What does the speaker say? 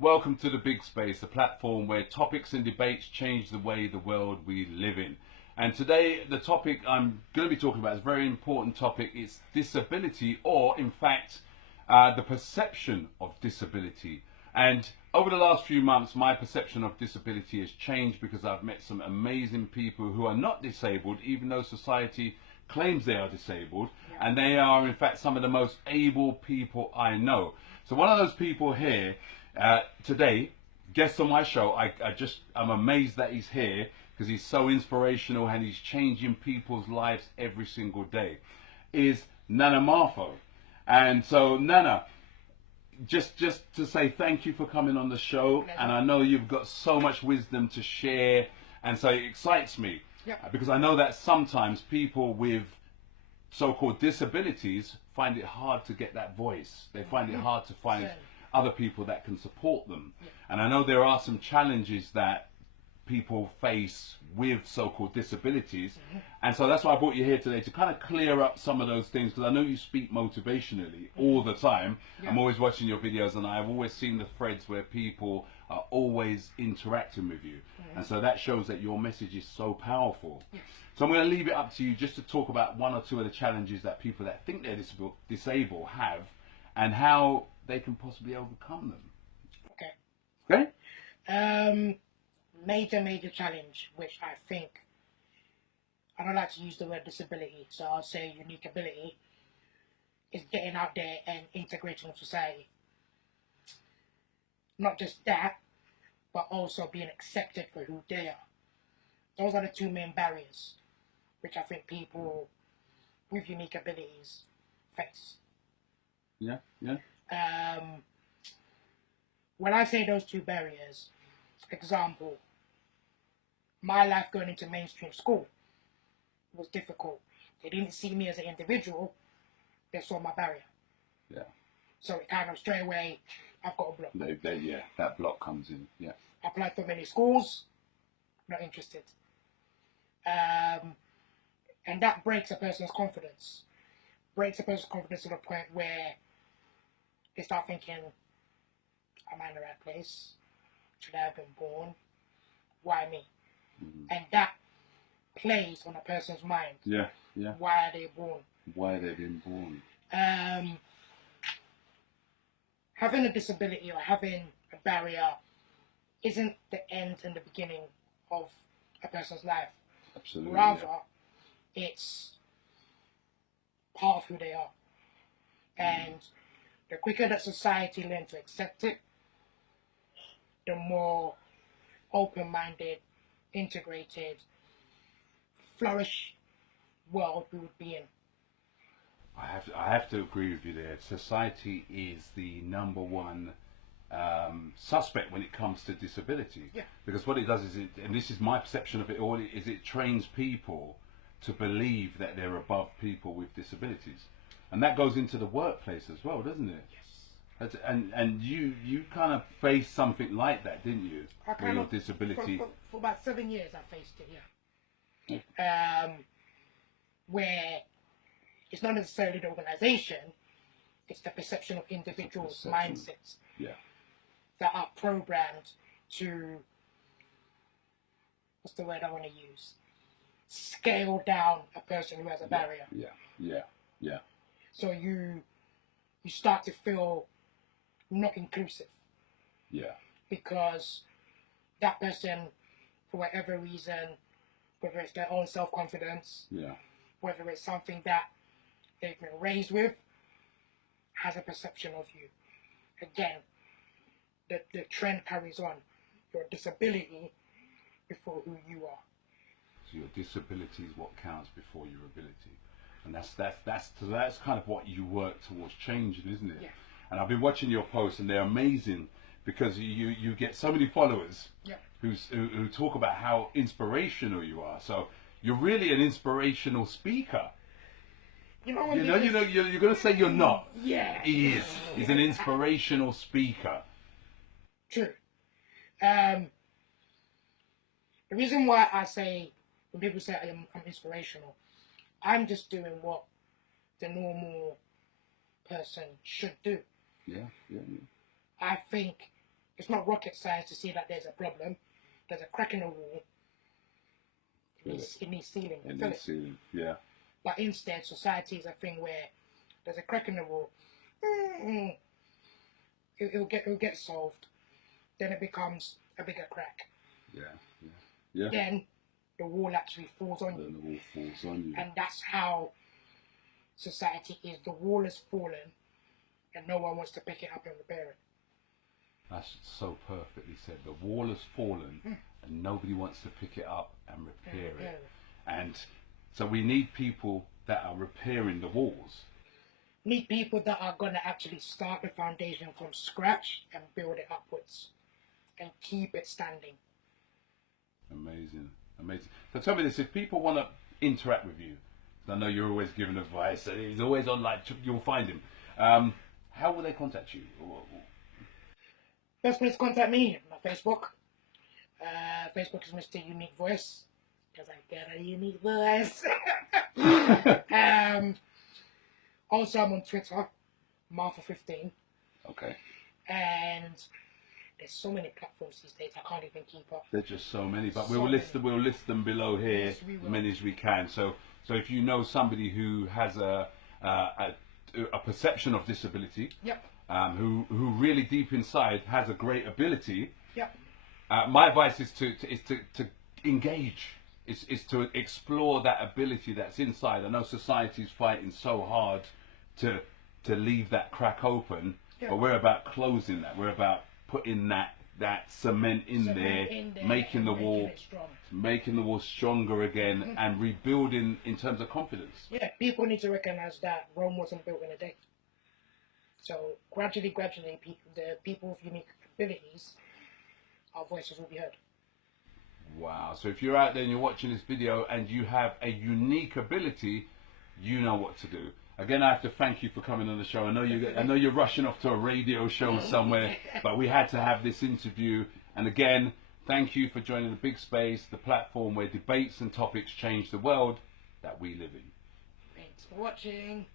Welcome to the Big Space, a platform where topics and debates change the way the world we live in. And today, the topic I'm going to be talking about is a very important topic. It's disability, or in fact, the perception of disability. And over the last few months, my perception of disability has changed because I've met some amazing people who are not disabled, even though society claims they are disabled, and they are in fact some of the most able people I know. So one of those people here today, guest on my show, I'm amazed that he's here because he's so inspirational and he's changing people's lives every single day, is Nana Marfo. And so Nana, just to say thank you for coming on the show. And I know you've got so much wisdom to share, and so it excites me. Because I know that sometimes people with so-called disabilities find it hard to get that voice. They find it hard to find other people that can support them. And I know there are some challenges that people face with so-called disabilities. And so that's why I brought you here today, to kind of clear up some of those things, because I know you speak motivationally all the time. I'm always watching your videos, and I've always seen the threads where people are always interacting with you. And so that shows that your message is so powerful. So I'm going to leave it up to you just to talk about one or two of the challenges that people that think they're disabled have, and how they can possibly overcome them. Okay? Major challenge, which I think, I don't like to use the word disability, so I'll say unique ability, is getting out there and integrating with society. Not just that, but also being accepted for who they are. Those are the two main barriers which I think people with unique abilities face. When I say those two barriers, example, my life going into mainstream school was difficult. They didn't see me as an individual, they saw my barrier. So it kind of straight away, I've got a block. That block comes in. I applied for many schools, not interested. And that breaks a person's confidence. Breaks a person's confidence to the point where they start thinking, am I in the right place? Should I have been born? Why me? And that plays on a person's mind. Why are they born? Why are they being born? Having a disability or having a barrier isn't the end and the beginning of a person's life. Absolutely. Rather, it's part of who they are. And the quicker that society learns to accept it, the more open-minded, integrated, flourish world we would be in. I have to agree with you there. Society is the number one suspect when it comes to disability. Because what it does is, and this is my perception of it all, is it trains people to believe that they're above people with disabilities. And that goes into the workplace as well, doesn't it? And you kind of faced something like that, didn't you? With your disability. For about 7 years I faced it, where it's not necessarily the organization, it's the perception of individuals' mindsets that are programmed to, what's the word I want to use? Scale down a person who has a barrier. So you start to feel not inclusive. Because that person, for whatever reason, whether it's their own self-confidence, whether it's something that they've been raised with, has a perception of you. Again, the trend carries on. Your disability before who you are. So your disability is what counts before your ability. And that's kind of what you work towards changing, isn't it? And I've been watching your posts, and they're amazing, because you get so many followers who talk about how inspirational you are. So you're really an inspirational speaker. You're going to say you're not. He is. He's an inspirational speaker. True. The reason why I say, when people say I'm inspirational, I'm just doing what the normal person should do. Yeah. I think It's not rocket science to see that there's a problem. There's a crack in the wall. It needs sealing. It needs sealing, yeah. But instead, society is a thing where there's a crack in the wall. It'll get solved. Then it becomes a bigger crack. Yeah. Then the wall actually falls on you. Then the wall falls on you. And that's how society is. The wall has fallen, and no one wants to pick it up and repair it. That's so perfectly said. The wall has fallen, and nobody wants to pick it up and repair it. And so we need people that are repairing the walls. Need people that are going to actually start the foundation from scratch and build it upwards and keep it standing. Amazing. So tell me this, if people want to interact with you, I know you're always giving advice, and he's always on, like, you'll find him. How will they contact you? Best place to contact me, my Facebook. Facebook is Mr. Unique Voice, because I got a unique voice. Also, I'm on Twitter, Martha15. Okay. And there's so many platforms these days, I can't even keep up. There's just so many, but we'll list them below here, yes, as many as we can. So if you know somebody who has a perception of disability, yep. Who really deep inside has a great ability, yep. My advice is to engage. Is to explore that ability that's inside. I know society's fighting so hard to leave that crack open, but we're about closing that. We're about putting that cement in there, making the wall stronger again, and rebuilding in terms of confidence. Yeah, people need to recognize that Rome wasn't built in a day. So gradually, the people with unique abilities, our voices will be heard. Wow. So if you're out there and you're watching this video and you have a unique ability, you know what to do. Again, I have to thank you for coming on the show. I know you're rushing off to a radio show somewhere, but we had to have this interview. And again, thank you for joining the Big Space, the platform where debates and topics change the world that we live in. Thanks for watching.